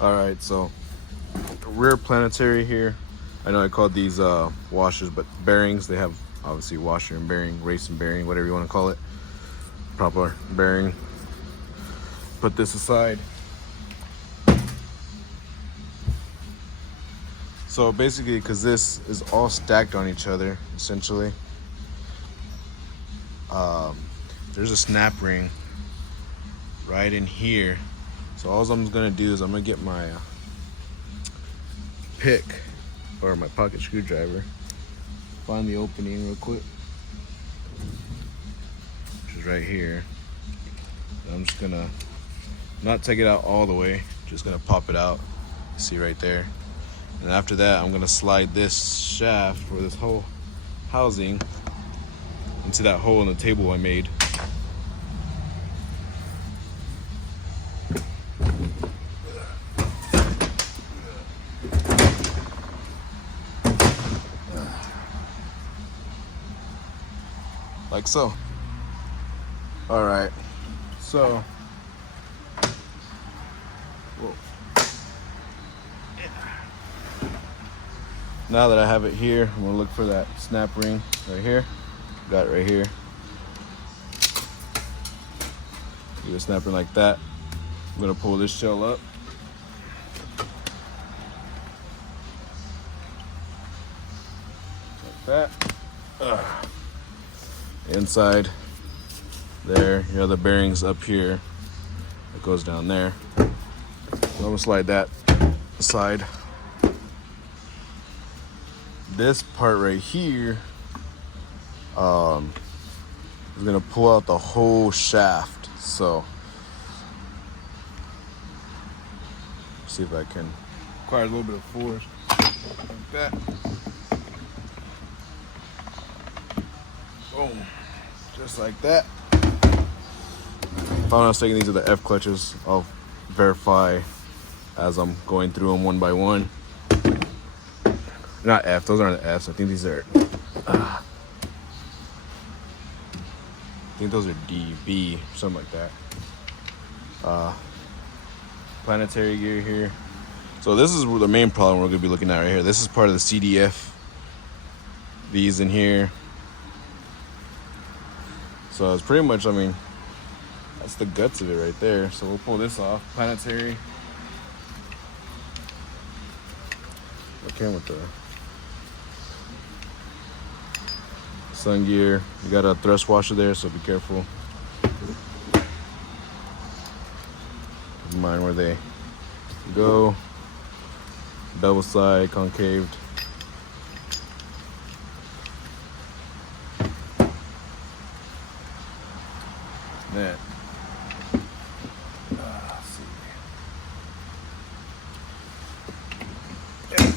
All right, so rear planetary here. I know I called these washers, but bearings. They have obviously washer and bearing, race and bearing, whatever you want to call it. Proper bearing. Put this aside. So basically, because this is all stacked on each other, essentially, there's a snap ring right in here. So all I'm gonna do is I'm gonna get my pick or my pocket screwdriver, find the opening real quick, which is right here. And I'm just gonna not take it out all the way, just gonna pop it out. See right there. And after that, I'm gonna slide this shaft or this whole housing into that hole in the table I made. Like so. All right, so whoa. Now that I have it here, I'm gonna look for that snap ring right here. Got it right here. Do a snap ring like that. I'm gonna pull this shell up. Like that. Inside there, you know, the bearings up here. It goes down there. So I'm gonna slide that aside. This part right here is gonna pull out the whole shaft. So see if I can require a little bit of force like that. Boom, just like that. If I'm not taking these are the F clutches, I'll verify as I'm going through them one by one. Not F, those aren't the Fs. I think these are I think those are D, B, something like that. Planetary gear here. So this is the main problem we're gonna be looking at right here. This is part of the CDF. These in here. So it's pretty much, I mean, that's the guts of it right there. So we'll pull this off. Planetary. Okay, with the sun gear. You got a thrust washer there, so be careful. Keep in mind where they go. Double side, concaved. That. Let's see. Yeah.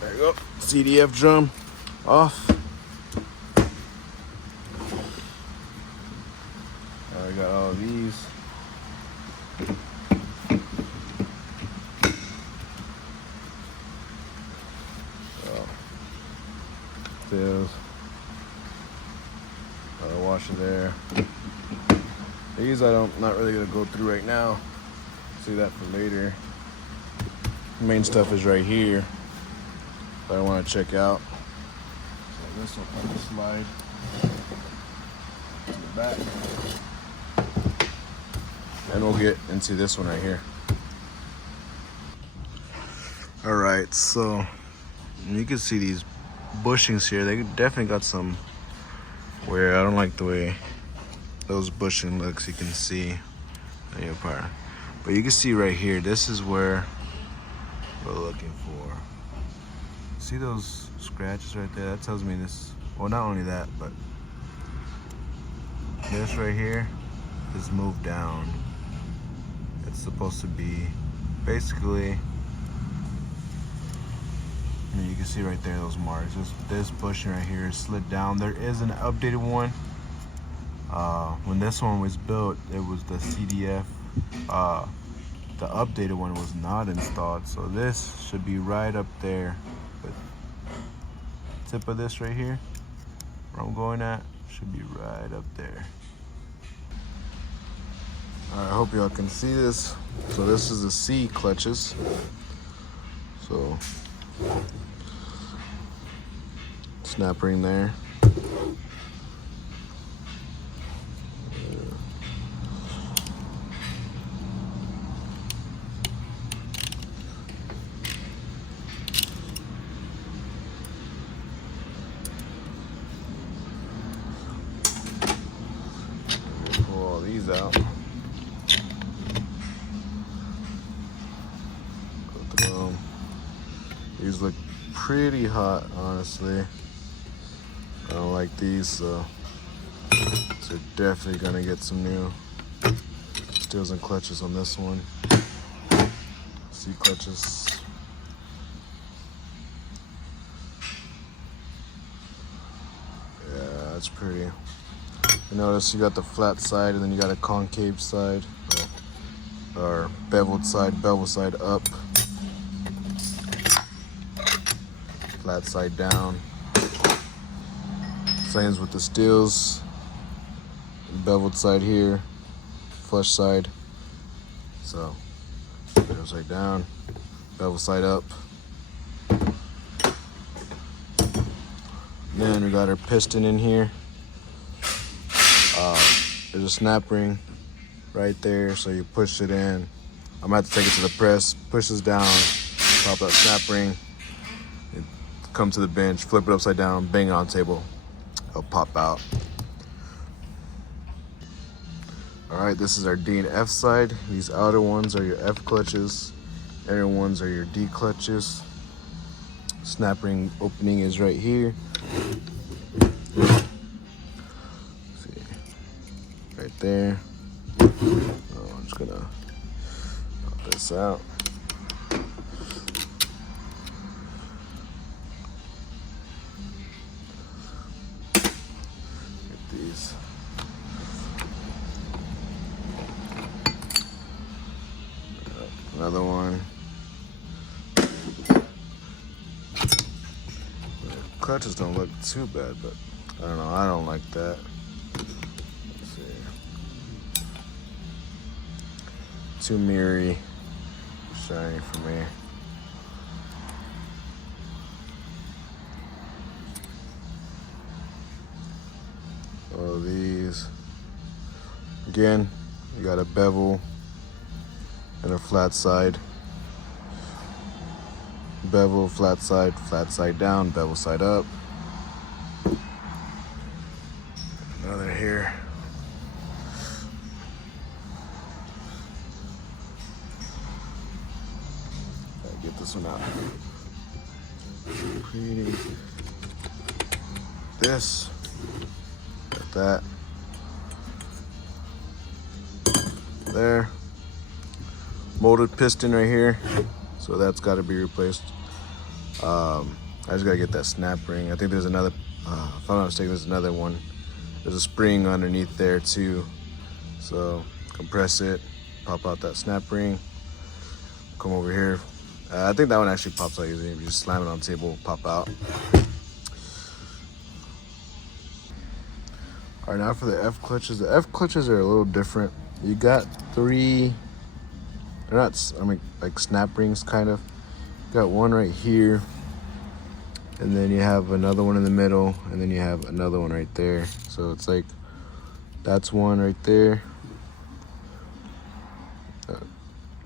There you go. CDF drum off. I got all of these. There's another washer there. These I'm not really gonna go through right now. See that for later. The main stuff is right here that I want to check out. So this will probably slide to the back. And we'll get into this one right here. All right, so you can see these bushings here. They definitely got some wear. I don't like the way those bushing looks. You can see part, but you can see right here, this is where we're looking for. See those scratches right there? That tells me this, well, not only that, but this right here is moved down. It's supposed to be basically, you can see right there those marks. This bushing right here is slid down. There is an updated one. When this one was built, it was the CDF. The updated one was not installed, so this should be right up there. But tip of this right here, where I'm going at, should be right up there. I hope y'all can see this. So this is the C clutches. So snap ring there. Pull all these out. Go through them. These look pretty hot, honestly. I don't like these, so definitely gonna get some new steels and clutches on this one. C clutches. Yeah, that's pretty. You notice you got the flat side and then you got a concave side, or beveled side up, flat side down. Same with the steels. Beveled side here, flush side. So, beveled side down, beveled side up. Then we got our piston in here. There's a snap ring right there, so you push it in. I'm gonna have to take it to the press, push this down, pop that snap ring, come to the bench, flip it upside down, bang it on the table. It'll pop out. All right, this is our D and F side. These outer ones are your F clutches. Inner ones are your D clutches. Snap ring opening is right here. Let's see, right there. I'm just gonna pop this out. Get these. Another one. Clutches don't look too bad, but I don't know. I don't like that. Let's see. Too mirrory, shiny for me. Oh, these. Again, you got a bevel and a flat side. Bevel, flat side down, bevel side up. Another here. Gotta get this one out. Pretty. This. Got that. There. Molded piston right here. So that's got to be replaced. I just gotta get that snap ring. I think there's another, if I'm not mistaken, there's another one. There's a spring underneath there too. So compress it, pop out that snap ring, come over here. I think that one actually pops out easily. You just slam it on the table, pop out. All right, now for the F clutches. The F clutches are a little different. You got three, they're not, I mean, like snap rings kind of. You got one right here, and then you have another one in the middle, and then you have another one right there. So it's like, that's one right there.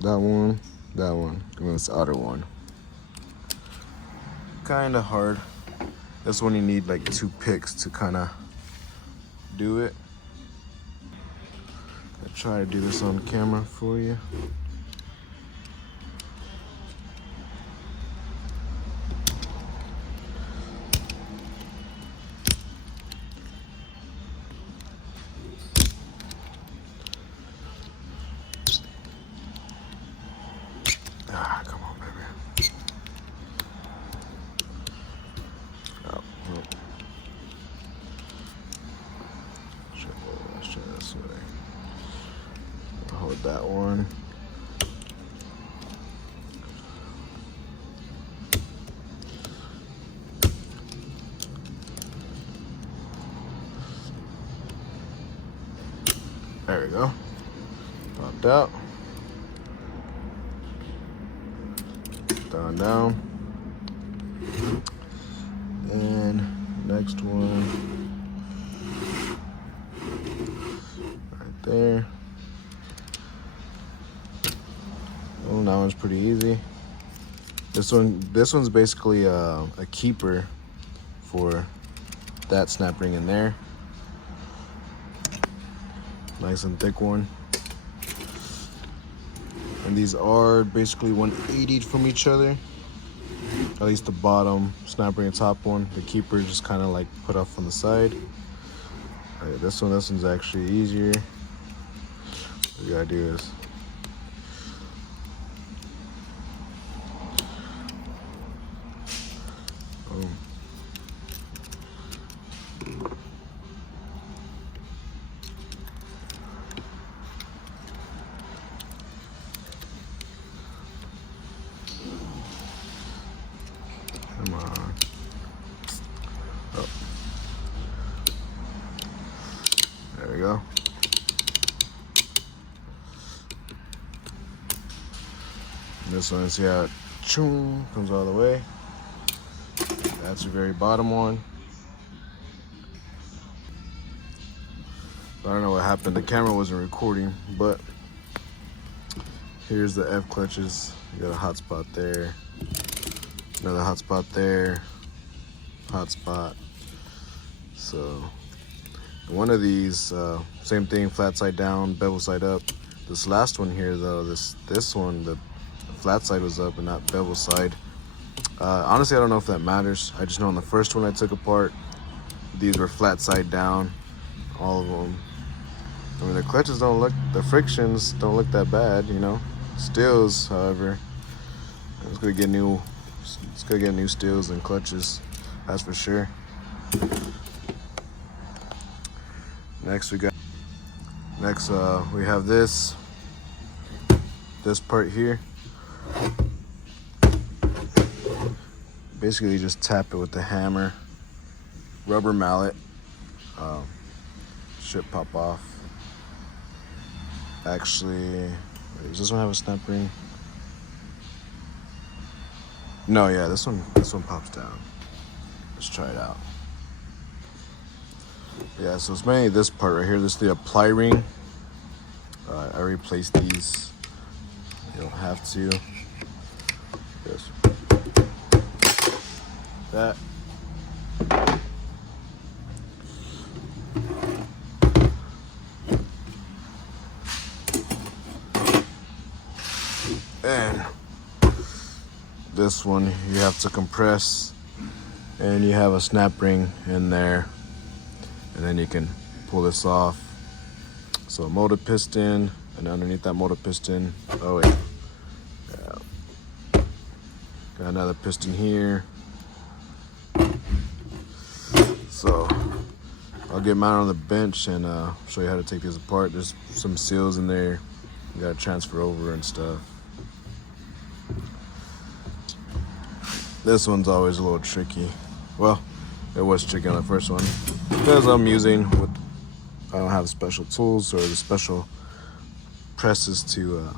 That one, and then this outer one. Kinda hard. This one you need like 2 picks to kinda do it. I'll try to do this on camera for you. Ah, come on, baby. Oh, no. Let's try this way. Hold that one. There we go. out. Down. And next one right there. Oh, that one's pretty easy. This one's basically a keeper for that snap ring in there. Nice and thick one. And these are basically 180 from each other. At least the bottom snap ring and top one. The keeper just kind of like put off on the side. Right, this one's actually easier. What you gotta do is boom. Come on. Oh. There we go. This one, see how it comes all the way. That's the very bottom one. I don't know what happened. The camera wasn't recording, but here's the F clutches. You got a hot spot there. Another hot spot there. Hot spot. So one of these, same thing, flat side down, bevel side up. This last one here though, this one, the flat side was up and not bevel side. Honestly, I don't know if that matters. I just know on the first one I took apart, these were flat side down, all of them. I mean, the clutches don't look, the frictions don't look that bad, you know. Steels, however, it's gonna get new steels and clutches, that's for sure. Next we have this part here. Basically, you just tap it with the hammer, rubber mallet. Should pop off. Actually, does this one have a snap ring? No, yeah, this one pops down. Let's try it out. Yeah, so it's mainly this part right here. This is the apply ring. I replaced these. You don't have to. Yes. That. And this one you have to compress, and you have a snap ring in there, and then you can pull this off. So a motor piston, and underneath that motor piston, oh wait, yeah. Got another piston here. So I'll get mine on the bench and show you how to take these apart. There's some seals in there you gotta transfer over and stuff. This one's always a little tricky. Well, it was tricky on the first one because I don't have special tools or the special presses to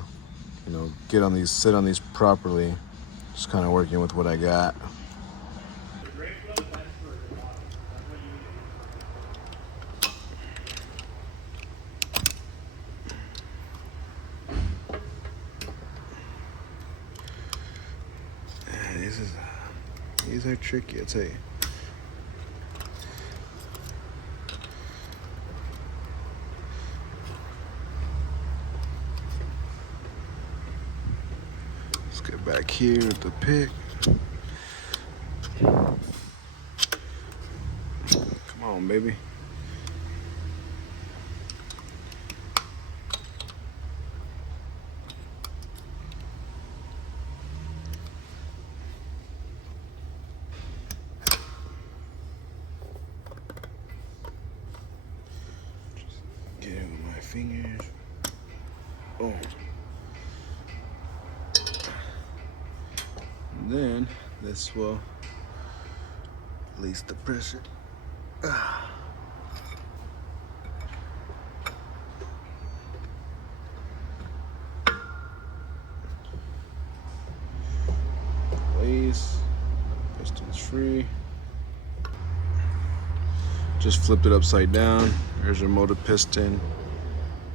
sit on these properly. Just kind of working with what I got. These are tricky, I tell you. Let's get back here with the pick. Come on, baby. Get it with my fingers. Oh. And then this will release the pressure. release. Piston's free. Just flipped it upside down. There's your motor piston.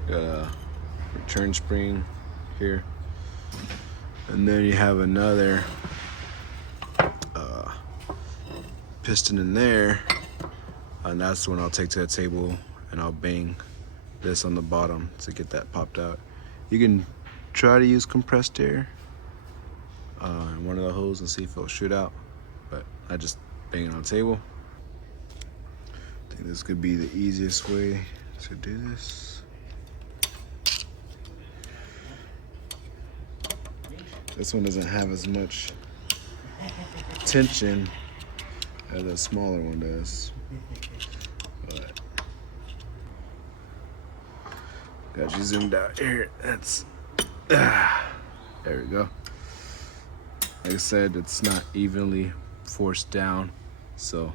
Got a return spring here. And then you have another piston in there. And that's the one I'll take to the table and I'll bang this on the bottom to get that popped out. You can try to use compressed air in one of the holes and see if it'll shoot out. But I just bang it on the table. I think this could be the easiest way to do this. This one doesn't have as much tension as a smaller one does. But got you zoomed out here. That's there we go. Like I said, it's not evenly forced down, so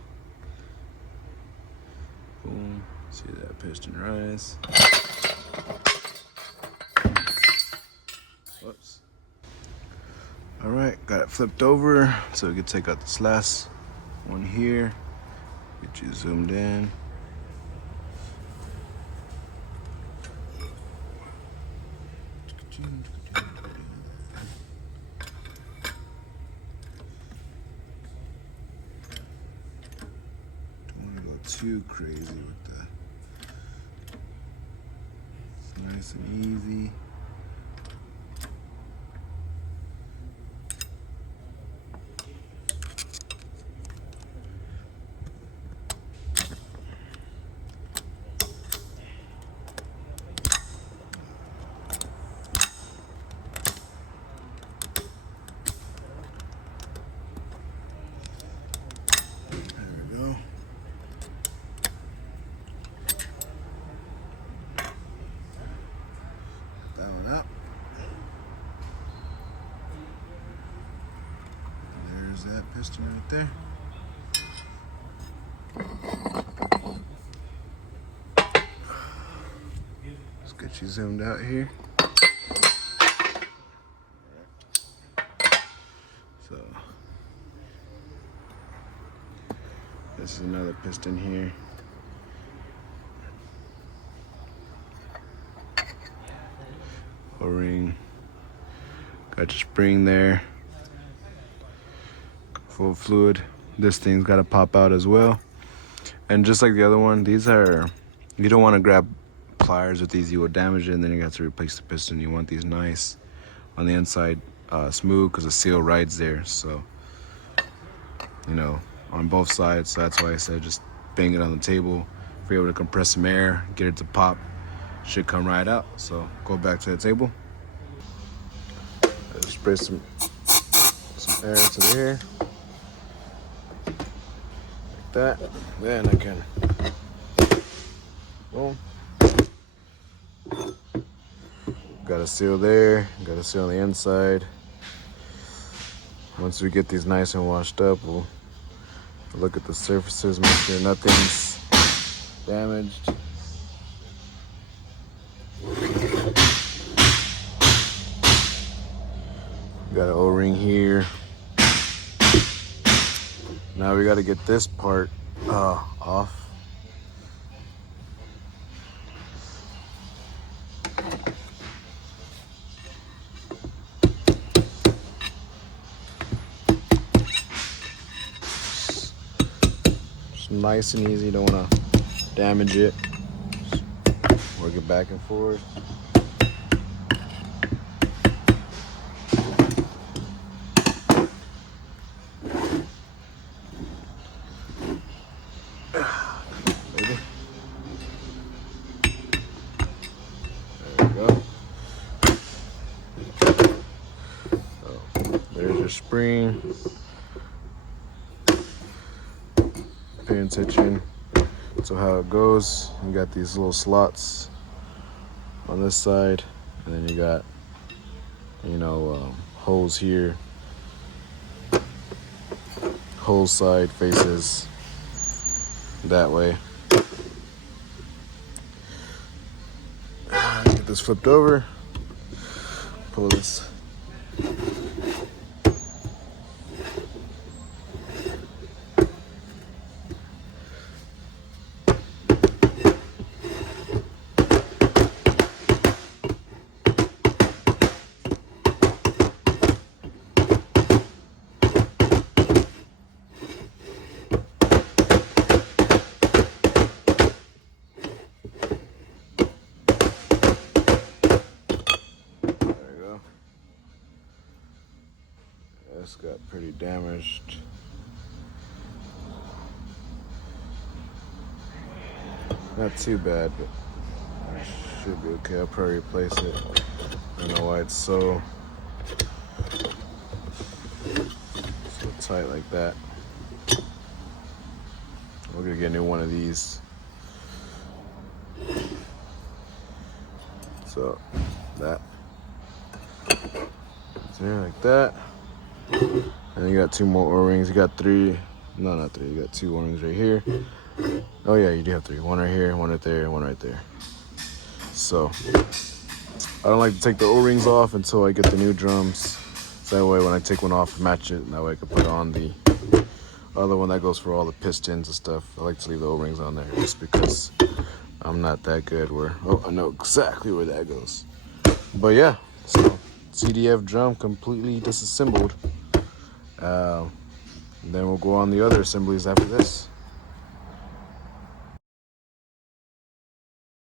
boom, see that piston rise. Whoops. All right, got it flipped over so we can take out this last one here. Get you zoomed in. Don't want to go too crazy with that. It's nice and easy. Up. There's that piston right there. Let's get you zoomed out here. So this is another piston here. O-ring, got your spring there, full fluid. This thing's got to pop out as well. And just like the other one, these are, you don't want to grab pliers with these, you will damage it and then you have to replace the piston. You want these nice on the inside, smooth, because the seal rides there. So, you know, on both sides. So that's why I said just bang it on the table. If you're able to compress some air, get it to pop, should come right out. So go back to the table. Spray some air into there, like that. Then I can, boom. Got a seal there. Got a seal on the inside. Once we get these nice and washed up, we'll look at the surfaces, make sure nothing's damaged. Got an O-ring here. Now we got to get this part off. Just nice and easy. Don't want to damage it. Just work it back and forth. There's your spring. Pay attention to how it goes. You got these little slots on this side, and then you got, you know, holes here. Whole side faces that way. Get this flipped over. Pull this This got pretty damaged. Not too bad, but it should be okay. I'll probably replace it. I don't know why it's so tight like that. We're gonna get a new one of these. So that there like that. And you got 2 more O-rings. You got 3. No, not 3. You got 2 O-rings right here. Oh yeah, you do have 3. 1 right here, 1 right there, and 1 right there. So I don't like to take the O-rings off until I get the new drums. So that way when I take one off, match it, and that way I can put on the other one that goes for all the pistons and stuff. I like to leave the O-rings on there just because I'm not that good where, oh, I know exactly where that goes. But yeah, so CDF drum completely disassembled. Then we'll go on the other assemblies after this.